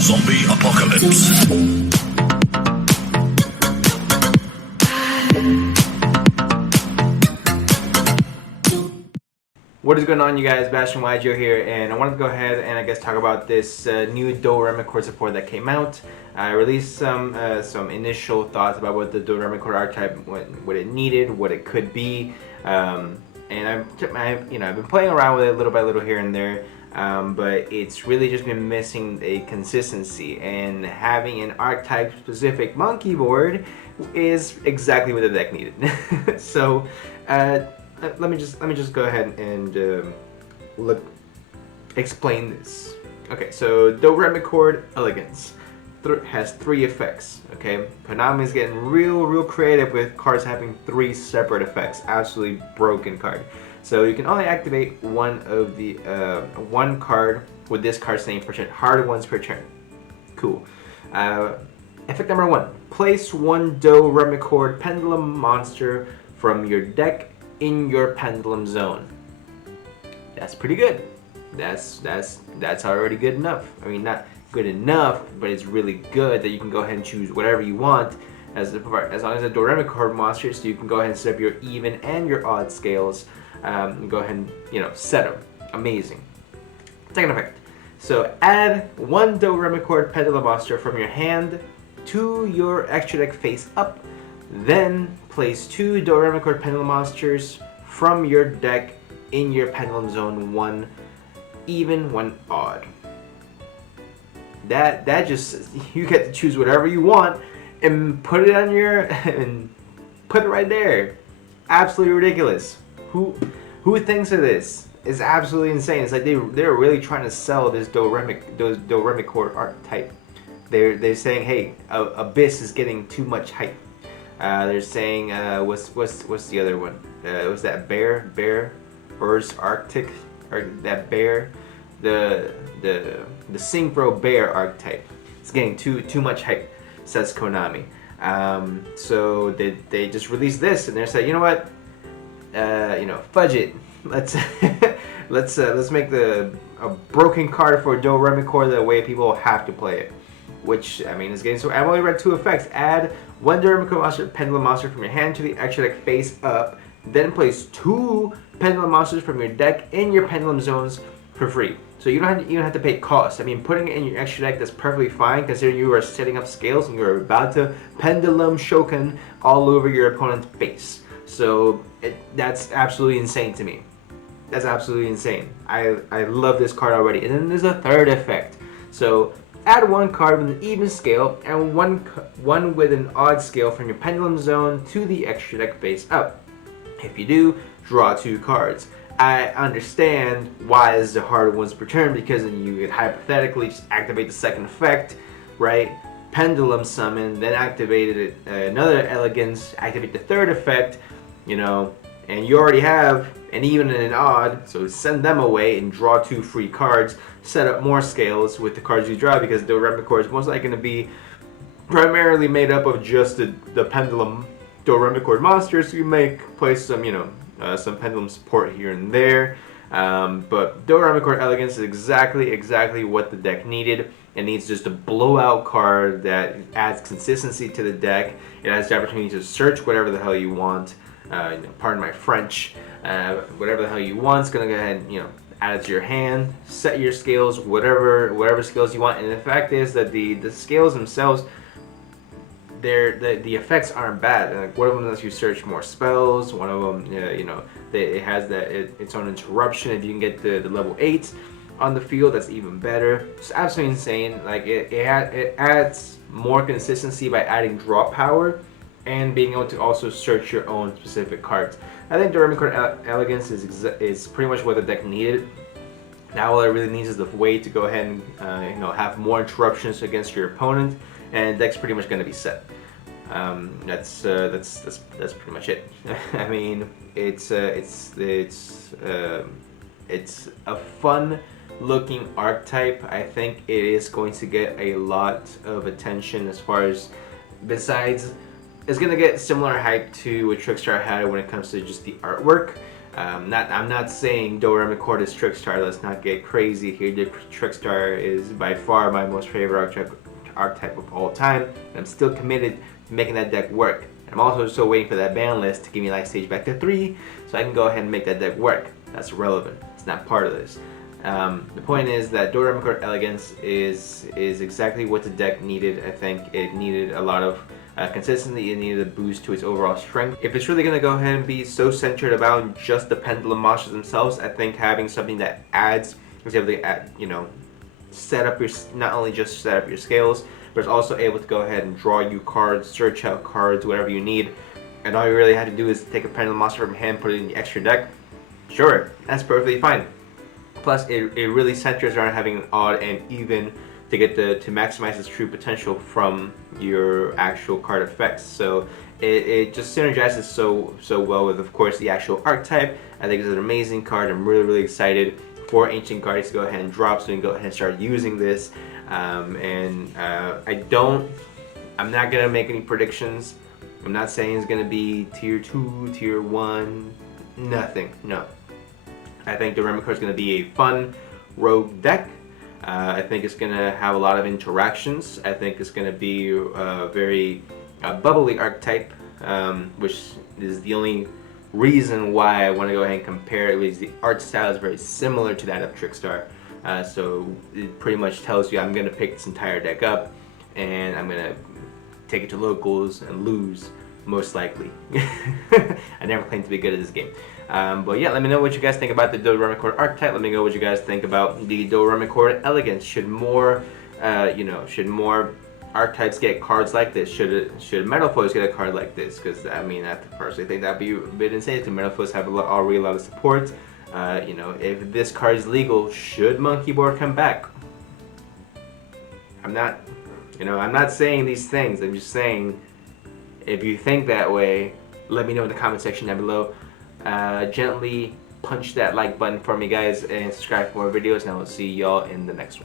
Zombie apocalypse. What is going on, you guys? Bastion YGO here, and I wanted to go ahead and I guess talk about this new DOREMICHORD support that came out. I released some initial thoughts about what the DOREMICHORD archetype, what it needed, what it could be, and I've been playing around with it little by little here and there, but it's really just been missing a consistency. And having an archetype specific monkey board is exactly what the deck needed. So. Let me just go ahead and explain this. Okay, so DOREMICHORD Elegance has 3 effects. Okay, Konami is getting real creative with cards having 3 separate effects. Absolutely broken card. So you can only activate one of the one card with this card's name per turn. Hard ones per turn. Cool. Effect number 1: place one DOREMICHORD Pendulum monster from your deck in your pendulum zone. That's pretty good. That's already good enough. I mean, not good enough, but it's really good that you can go ahead and choose whatever you want as long as the DOREMICHORD monster, so you can go ahead and set up your even and your odd scales. And go ahead and set them. Amazing. Second effect. So add one DOREMICHORD pendulum monster from your hand to your extra deck face up. Then place 2 DOREMICHORD pendulum monsters from your deck in your pendulum zone, 1 even, 1 odd. That just, you get to choose whatever you want and put it on your and put it right there. Absolutely ridiculous. Who thinks of this? It's absolutely insane. It's like they're really trying to sell this DOREMICHORD archetype. They're saying, hey, Abyss is getting too much hype. They're saying, what's the other one? Was that Bear's Arctic, or that bear, the Synchro Bear archetype? It's getting too much hype, says Konami. So they just released this, and they're saying, you know what? Fudge it. Let's let's make a broken card for DOREMICHORD the way people have to play it. Which, I mean, is getting so. I've only read 2 effects. Add one DOREMICHORD monster, pendulum monster from your hand to the extra deck face up. Then place 2 pendulum monsters from your deck in your pendulum zones for free. So you don't have to pay cost. I mean, putting it in your extra deck, that's perfectly fine, considering you are setting up scales and you're about to pendulum shoken all over your opponent's face. So that's absolutely insane to me. That's absolutely insane. I love this card already. And then there's a third effect. So add 1 card with an even scale and one with an odd scale from your pendulum zone to the extra deck face up. If you do, draw 2 cards. I understand why this is a hard ones per turn, because then you could hypothetically just activate the second effect, right? Pendulum summon, then activate another elegance, activate the third effect, and you already have an even and an odd, so send them away and draw 2 free cards, set up more scales with the cards you draw, because the DOREMICHORD is most likely going to be primarily made up of just the pendulum DOREMICHORD monsters. So you may place some, some pendulum support here and there, but DOREMICHORD Elegance is exactly what the deck needed. It needs just a blowout card that adds consistency to the deck. It has the opportunity to search whatever the hell you want. Pardon my French. Whatever the hell you want, it's gonna go ahead and add it to your hand, set your scales, whatever scales you want. And the fact is that the scales themselves, the effects aren't bad. Like, one of them lets you search more spells. One of them, it has its own interruption. If you can get the level 8 on the field, that's even better. It's absolutely insane. Like it adds more consistency by adding draw power and being able to also search your own specific cards. I think DOREMICHORD Elegance is pretty much what the deck needed. Now all it really needs is the way to go ahead and have more interruptions against your opponent, and the deck's pretty much going to be set. That's pretty much it. I mean, it's a fun looking archetype. I think it is going to get a lot of attention, as far as, besides, it's going to get similar hype to what Trickstar had when it comes to just the artwork. I'm not saying DOREMICHORD is Trickstar. Let's not get crazy here. The Trickstar is by far my most favorite archetype of all time. And I'm still committed to making that deck work. And I'm also still waiting for that ban list to give me life stage back to 3, so I can go ahead and make that deck work. That's irrelevant. It's not part of this. The point is that DOREMICHORD Elegance is exactly what the deck needed. I think it needed a lot of consistency. It needed a boost to its overall strength. If it's really going to go ahead and be so centered about just the pendulum monsters themselves, I think having something that adds, is able to add, set up your, not only just set up your scales, but it's also able to go ahead and draw you cards, search out cards, whatever you need. And all you really have to do is take a pendulum monster from hand, put it in the extra deck. Sure, that's perfectly fine. Plus, it really centers around having an odd and even to get to maximize its true potential from your actual card effects. So it just synergizes so well with, of course, the actual archetype. I think it's an amazing card. I'm really excited for Ancient Guardians to go ahead and drop, so we can go ahead and start using this. I'm not gonna make any predictions. I'm not saying it's gonna be tier 2, tier 1, nothing. No. I think DOREMICHORD is going to be a fun rogue deck. I think it's going to have a lot of interactions. I think it's going to be a very bubbly archetype, which is the only reason why I want to go ahead and compare it. Because the art style is very similar to that of Trickstar. So it pretty much tells you I'm going to pick this entire deck up and I'm going to take it to locals and lose, most likely. I never claimed to be good at this game. But yeah, let me know what you guys think about the DOREMICHORD archetype. Let me know what you guys think about the DOREMICHORD Elegance. Should more, should more archetypes get cards like this? Should Metal Foes get a card like this? Because I mean, I personally think that'd be a bit insane. To Metal Foes have already a lot of support. If this card is legal, should Monkey Board come back? I'm not saying these things. I'm just saying, if you think that way, let me know in the comment section down below. Gently punch that like button for me, guys, and subscribe for more videos, and I will see y'all in the next one.